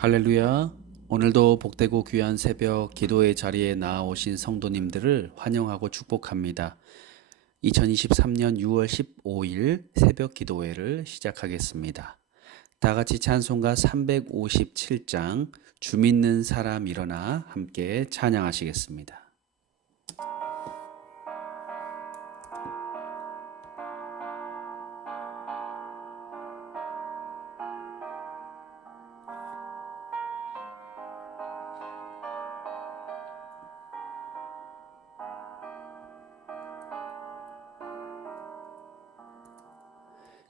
할렐루야. 오늘도 복되고 귀한 새벽 기도의 자리에 나아오신 성도님들을 환영하고 축복합니다. 2023년 6월 15일 새벽 기도회를 시작하겠습니다. 다 같이 찬송가 357장 주 믿는 사람 일어나 함께 찬양하시겠습니다.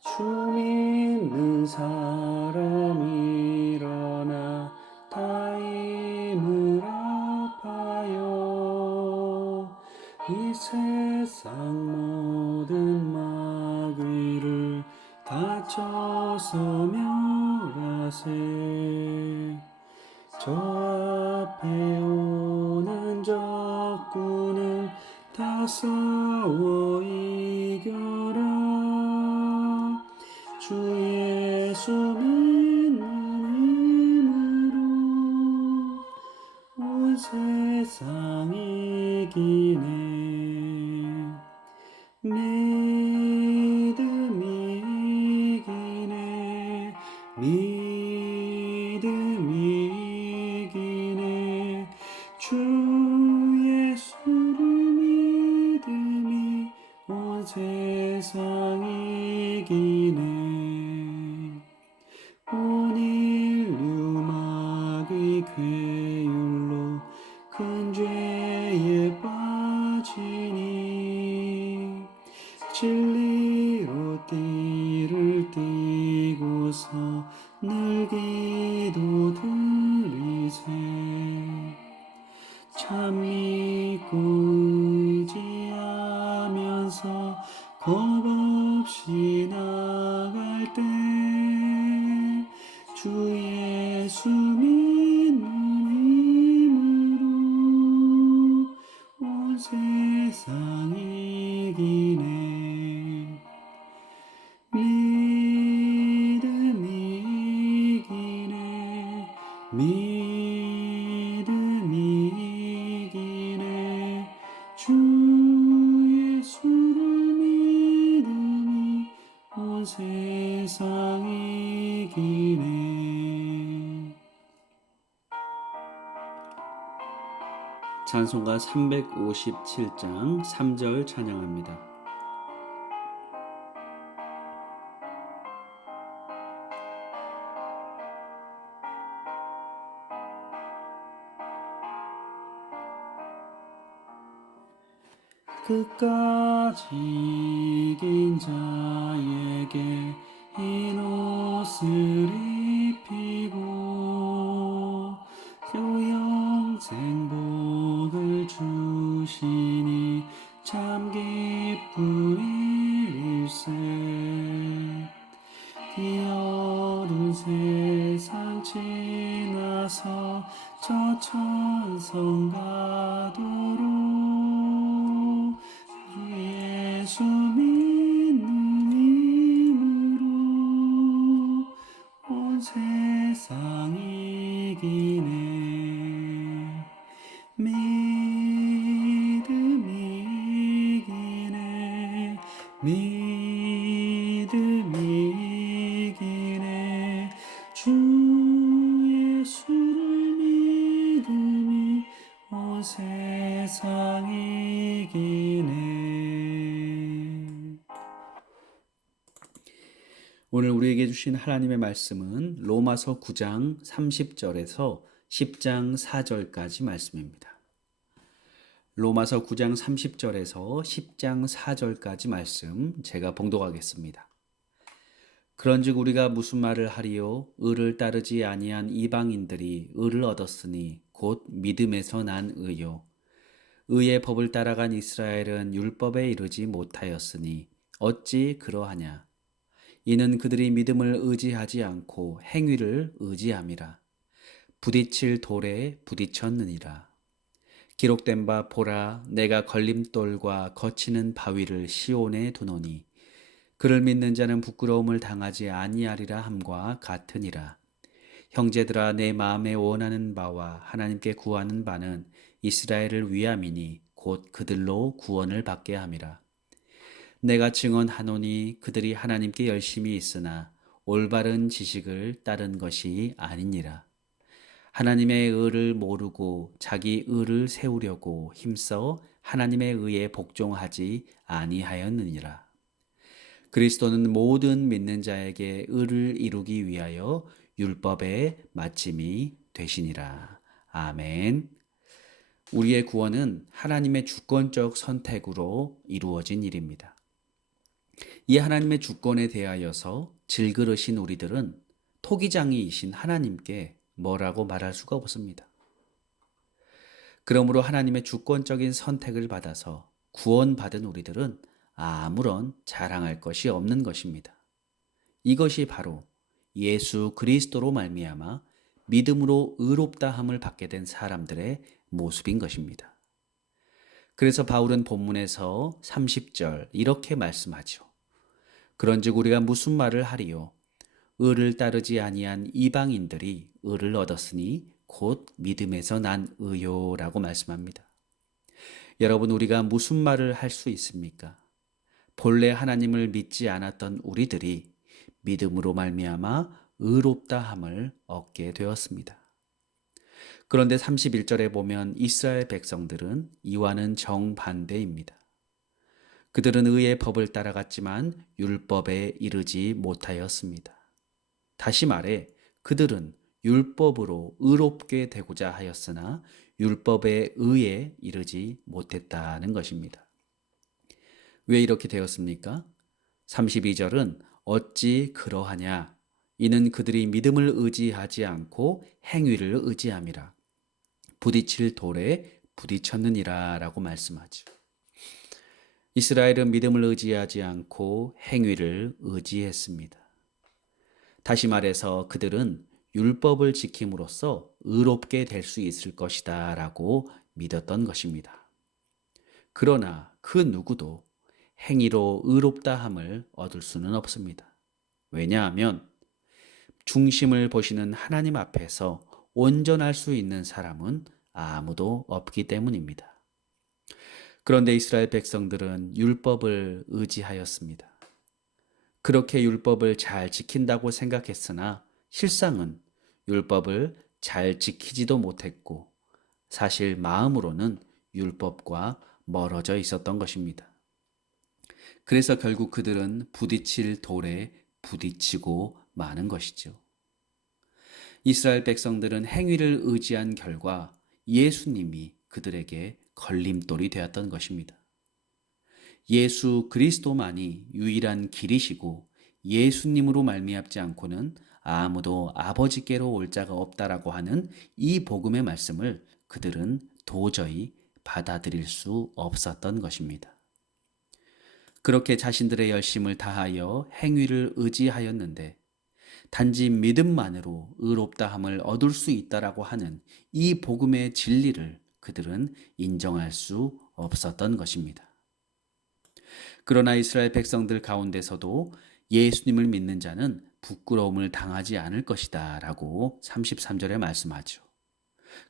주 믿는 사람 일어나 다 힘을 아파요. 이 세상 모든 마귀를 다쳐서 멸하세. 저 앞에 오는 적군을 다 싸워 이겨라. 주 예수 믿는 힘으로 온 세상 이기네. 믿음이 이기네. 믿음이 이기네. 주 예수를 믿음이 온 세상 이기네. 온 인류 마귀 괴율로 큰 죄에 빠지니 진리로 띠를 띠고서 늘 기도 드리세. 참 믿고 의지하면서 겁없이 나갈 때 주 예수 믿는 힘으로 온 세상 이기네. 믿음이 이기네. 믿음이 이기네. 주 예수를 믿음이 온 세상 이기네. 찬송가 357장 3절 찬양합니다. 끝까지 이긴 자에게 흰 옷을 입히고 또 영생 복을 주시니 참 기쁜 일일세. 이 어두운 세상 지나서 저 천성 가도록 주 예수 믿는 힘으로 온 세상 이기네. 믿음이 이기네. 믿음이 이기네. 주 예수를 믿음이 온 세상 이기네. 오늘 우리에게 주신 하나님의 말씀은 로마서 9장 30절에서 10장 4절까지 말씀입니다. 로마서 9장 30절에서 10장 4절까지 말씀 제가 봉독하겠습니다. 그런즉 우리가 무슨 말을 하리요? 의를 따르지 아니한 이방인들이 의를 얻었으니 곧 믿음에서 난 의요. 의의 법을 따라간 이스라엘은 율법에 이르지 못하였으니 어찌 그러하냐? 이는 그들이 믿음을 의지하지 않고 행위를 의지함이라. 부딪힐 돌에 부딪혔느니라. 기록된 바 보라, 내가 걸림돌과 거치는 바위를 시온에 두노니 그를 믿는 자는 부끄러움을 당하지 아니하리라 함과 같으니라. 형제들아 내 마음에 원하는 바와 하나님께 구하는 바는 이스라엘을 위함이니 곧 그들로 구원을 받게 함이라. 내가 증언하노니 그들이 하나님께 열심히 있으나 올바른 지식을 따른 것이 아니니라. 하나님의 의를 모르고 자기 의를 세우려고 힘써 하나님의 의에 복종하지 아니하였느니라. 그리스도는 모든 믿는 자에게 의를 이루기 위하여 율법의 마침이 되시니라. 아멘. 우리의 구원은 하나님의 주권적 선택으로 이루어진 일입니다. 이 하나님의 주권에 대하여서 질그릇인 우리들은 토기장이이신 하나님께 뭐라고 말할 수가 없습니다. 그러므로 하나님의 주권적인 선택을 받아서 구원받은 우리들은 아무런 자랑할 것이 없는 것입니다. 이것이 바로 예수 그리스도로 말미암아 믿음으로 의롭다함을 받게 된 사람들의 모습인 것입니다. 그래서 바울은 본문에서 30절 이렇게 말씀하죠. 그런즉 우리가 무슨 말을 하리요? 의를 따르지 아니한 이방인들이 의를 얻었으니 곧 믿음에서 난 의요라고 말씀합니다. 여러분, 우리가 무슨 말을 할 수 있습니까? 본래 하나님을 믿지 않았던 우리들이 믿음으로 말미암아 의롭다함을 얻게 되었습니다. 그런데 31절에 보면 이스라엘 백성들은 이와는 정반대입니다. 그들은 의의 법을 따라갔지만 율법에 이르지 못하였습니다. 다시 말해 그들은 율법으로 의롭게 되고자 하였으나 율법의 의에 이르지 못했다는 것입니다. 왜 이렇게 되었습니까? 32절은 어찌 그러하냐? 이는 그들이 믿음을 의지하지 않고 행위를 의지함이라. 부딪힐 돌에 부딪혔느니라 라고 말씀하죠. 이스라엘은 믿음을 의지하지 않고 행위를 의지했습니다. 다시 말해서 그들은 율법을 지킴으로써 의롭게 될 수 있을 것이다 라고 믿었던 것입니다. 그러나 그 누구도 행위로 의롭다함을 얻을 수는 없습니다. 왜냐하면 중심을 보시는 하나님 앞에서 온전할 수 있는 사람은 아무도 없기 때문입니다. 그런데 이스라엘 백성들은 율법을 의지하였습니다. 그렇게 율법을 잘 지킨다고 생각했으나 실상은 율법을 잘 지키지도 못했고 사실 마음으로는 율법과 멀어져 있었던 것입니다. 그래서 결국 그들은 부딪힐 돌에 부딪히고 마는 것이죠. 이스라엘 백성들은 행위를 의지한 결과 예수님이 그들에게 걸림돌이 되었던 것입니다. 예수 그리스도만이 유일한 길이시고 예수님으로 말미암지 않고는 아무도 아버지께로 올 자가 없다라고 하는 이 복음의 말씀을 그들은 도저히 받아들일 수 없었던 것입니다. 그렇게 자신들의 열심을 다하여 행위를 의지하였는데 단지 믿음만으로 의롭다함을 얻을 수 있다라고 하는 이 복음의 진리를 그들은 인정할 수 없었던 것입니다. 그러나 이스라엘 백성들 가운데서도 예수님을 믿는 자는 부끄러움을 당하지 않을 것이다 라고 33절에 말씀하죠.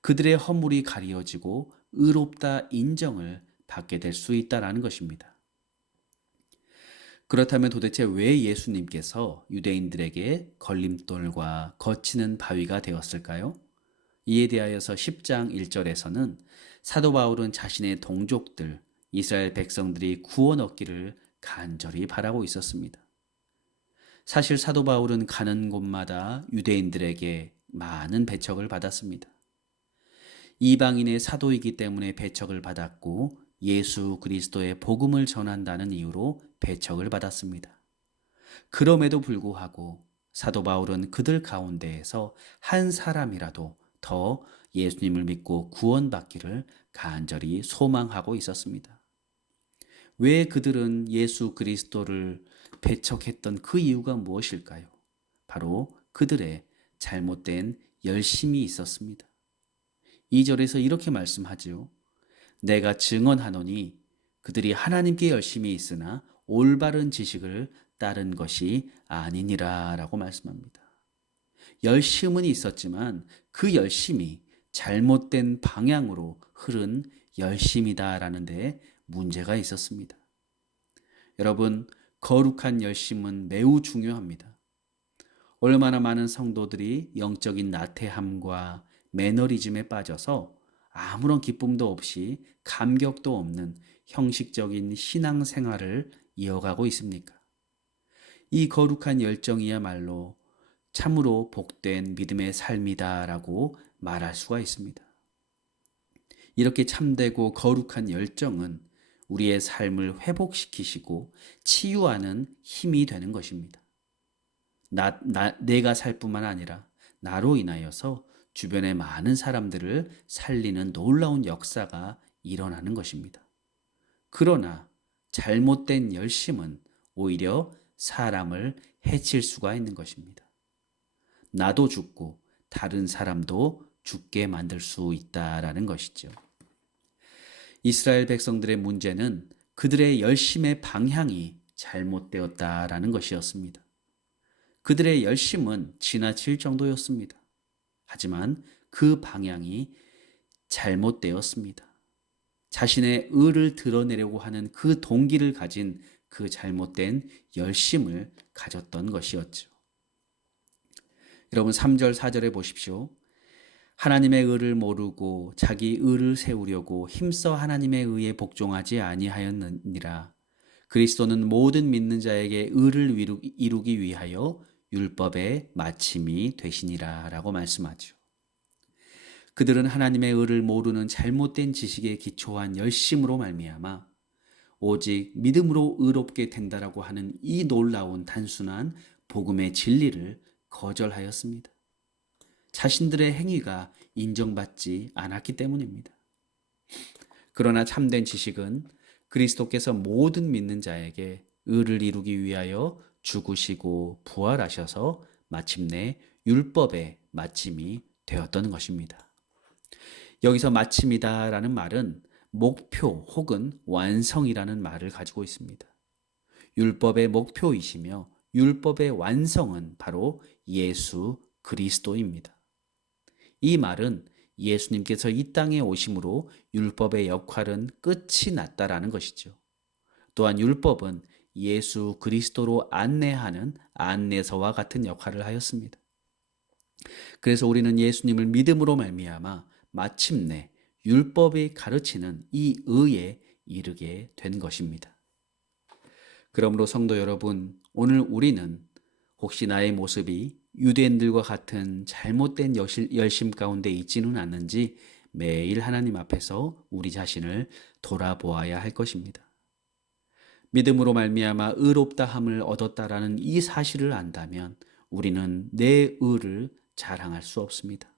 그들의 허물이 가리워지고 의롭다 인정을 받게 될 수 있다라는 것입니다. 그렇다면 도대체 왜 예수님께서 유대인들에게 걸림돌과 거치는 바위가 되었을까요? 이에 대하여서 10장 1절에서는 사도 바울은 자신의 동족들, 이스라엘 백성들이 구원 얻기를 간절히 바라고 있었습니다. 사실 사도 바울은 가는 곳마다 유대인들에게 많은 배척을 받았습니다. 이방인의 사도이기 때문에 배척을 받았고 예수 그리스도의 복음을 전한다는 이유로 배척을 받았습니다. 그럼에도 불구하고 사도 바울은 그들 가운데에서 한 사람이라도 더 예수님을 믿고 구원받기를 간절히 소망하고 있었습니다. 왜 그들은 예수 그리스도를 배척했던 그 이유가 무엇일까요? 바로 그들의 잘못된 열심이 있었습니다. 2절에서 이렇게 말씀하지요. 내가 증언하노니 그들이 하나님께 열심히 있으나 올바른 지식을 따른 것이 아니니라 라고 말씀합니다. 열심은 있었지만 그 열심이 잘못된 방향으로 흐른 열심이다라는 데 문제가 있었습니다. 여러분, 거룩한 열심은 매우 중요합니다. 얼마나 많은 성도들이 영적인 나태함과 매너리즘에 빠져서 아무런 기쁨도 없이 감격도 없는 형식적인 신앙생활을 이어가고 있습니까? 이 거룩한 열정이야말로 참으로 복된 믿음의 삶이다라고 말할 수가 있습니다. 이렇게 참되고 거룩한 열정은 우리의 삶을 회복시키시고 치유하는 힘이 되는 것입니다. 내가 살 뿐만 아니라 나로 인하여서 주변의 많은 사람들을 살리는 놀라운 역사가 일어나는 것입니다. 그러나 잘못된 열심은 오히려 사람을 해칠 수가 있는 것입니다. 나도 죽고 다른 사람도 죽게 만들 수 있다라는 것이죠. 이스라엘 백성들의 문제는 그들의 열심의 방향이 잘못되었다라는 것이었습니다. 그들의 열심은 지나칠 정도였습니다. 하지만 그 방향이 잘못되었습니다. 자신의 의를 드러내려고 하는 그 동기를 가진 그 잘못된 열심을 가졌던 것이었죠. 여러분 3절 4절에 보십시오. 하나님의 의를 모르고 자기 의를 세우려고 힘써 하나님의 의에 복종하지 아니하였느니라. 그리스도는 모든 믿는 자에게 의를 이루기 위하여 율법의 마침이 되시니라 라고 말씀하죠. 그들은 하나님의 의를 모르는 잘못된 지식에 기초한 열심으로 말미암아 오직 믿음으로 의롭게 된다라고 하는 이 놀라운 단순한 복음의 진리를 거절하였습니다. 자신들의 행위가 인정받지 않았기 때문입니다. 그러나 참된 지식은 그리스도께서 모든 믿는 자에게 의를 이루기 위하여 죽으시고 부활하셔서 마침내 율법의 마침이 되었던 것입니다. 여기서 마침이다라는 말은 목표 혹은 완성이라는 말을 가지고 있습니다. 율법의 목표이시며 율법의 완성은 바로 예수 그리스도입니다. 이 말은 예수님께서 이 땅에 오심으로 율법의 역할은 끝이 났다라는 것이죠. 또한 율법은 예수 그리스도로 안내하는 안내서와 같은 역할을 하였습니다. 그래서 우리는 예수님을 믿음으로 말미암아 마침내 율법이 가르치는 이 의에 이르게 된 것입니다. 그러므로 성도 여러분, 오늘 우리는 혹시 나의 모습이 유대인들과 같은 잘못된 열심 가운데 있지는 않는지 매일 하나님 앞에서 우리 자신을 돌아보아야 할 것입니다. 믿음으로 말미암아 의롭다함을 얻었다라는 이 사실을 안다면 우리는 내 의를 자랑할 수 없습니다.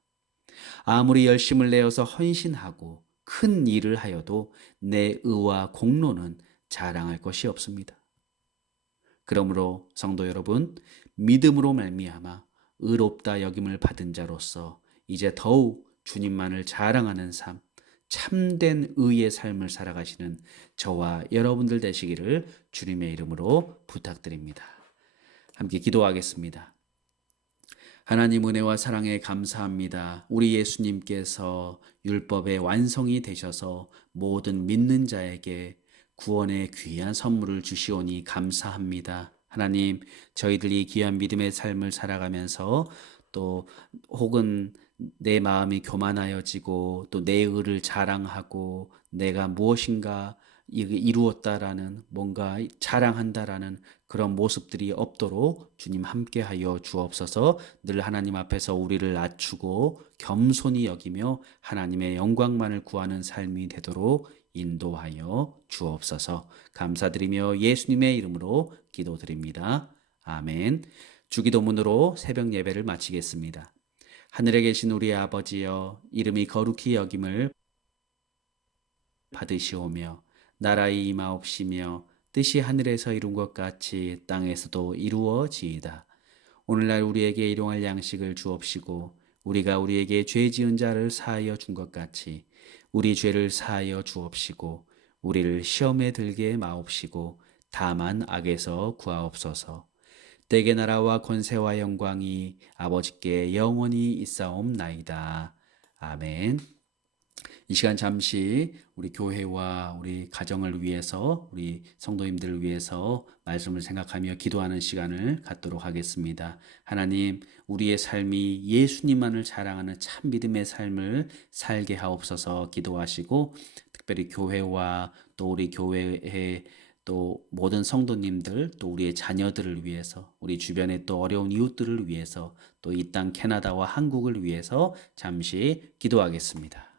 아무리 열심을 내어서 헌신하고 큰 일을 하여도 내 의와 공로는 자랑할 것이 없습니다. 그러므로 성도 여러분, 믿음으로 말미암아 의롭다 여김을 받은 자로서 이제 더욱 주님만을 자랑하는 삶, 참된 의의 삶을 살아가시는 저와 여러분들 되시기를 주님의 이름으로 부탁드립니다. 함께 기도하겠습니다. 하나님 은혜와 사랑에 감사합니다. 우리 예수님께서 율법의 완성이 되셔서 모든 믿는 자에게 구원의 귀한 선물을 주시오니 감사합니다. 하나님, 저희들이 귀한 믿음의 삶을 살아가면서 또 혹은 내 마음이 교만하여지고 또 내 의를 자랑하고 내가 무엇인가 이루었다라는 뭔가 자랑한다라는 그런 모습들이 없도록 주님 함께하여 주옵소서. 늘 하나님 앞에서 우리를 낮추고 겸손히 여기며 하나님의 영광만을 구하는 삶이 되도록 인도하여 주옵소서. 감사드리며 예수님의 이름으로 기도드립니다. 아멘. 주기도문으로 새벽 예배를 마치겠습니다. 하늘에 계신 우리 아버지여, 이름이 거룩히 여김을 받으시오며 나라의 임하옵시며 뜻이 하늘에서 이룬 것 같이 땅에서도 이루어지이다. 오늘날 우리에게 일용할 양식을 주옵시고 우리가 우리에게 죄 지은 자를 사하여 준 것 같이 우리 죄를 사하여 주옵시고 우리를 시험에 들게 마옵시고 다만 악에서 구하옵소서. 대개 나라와 권세와 영광이 아버지께 영원히 있사옵나이다. 아멘. 이 시간 잠시 우리 교회와 우리 가정을 위해서, 우리 성도님들을 위해서 말씀을 생각하며 기도하는 시간을 갖도록 하겠습니다. 하나님, 우리의 삶이 예수님만을 자랑하는 참 믿음의 삶을 살게 하옵소서. 기도하시고, 특별히 교회와 또 우리 교회의 또 모든 성도님들, 또 우리의 자녀들을 위해서, 우리 주변의 또 어려운 이웃들을 위해서, 또 이 땅 캐나다와 한국을 위해서 잠시 기도하겠습니다.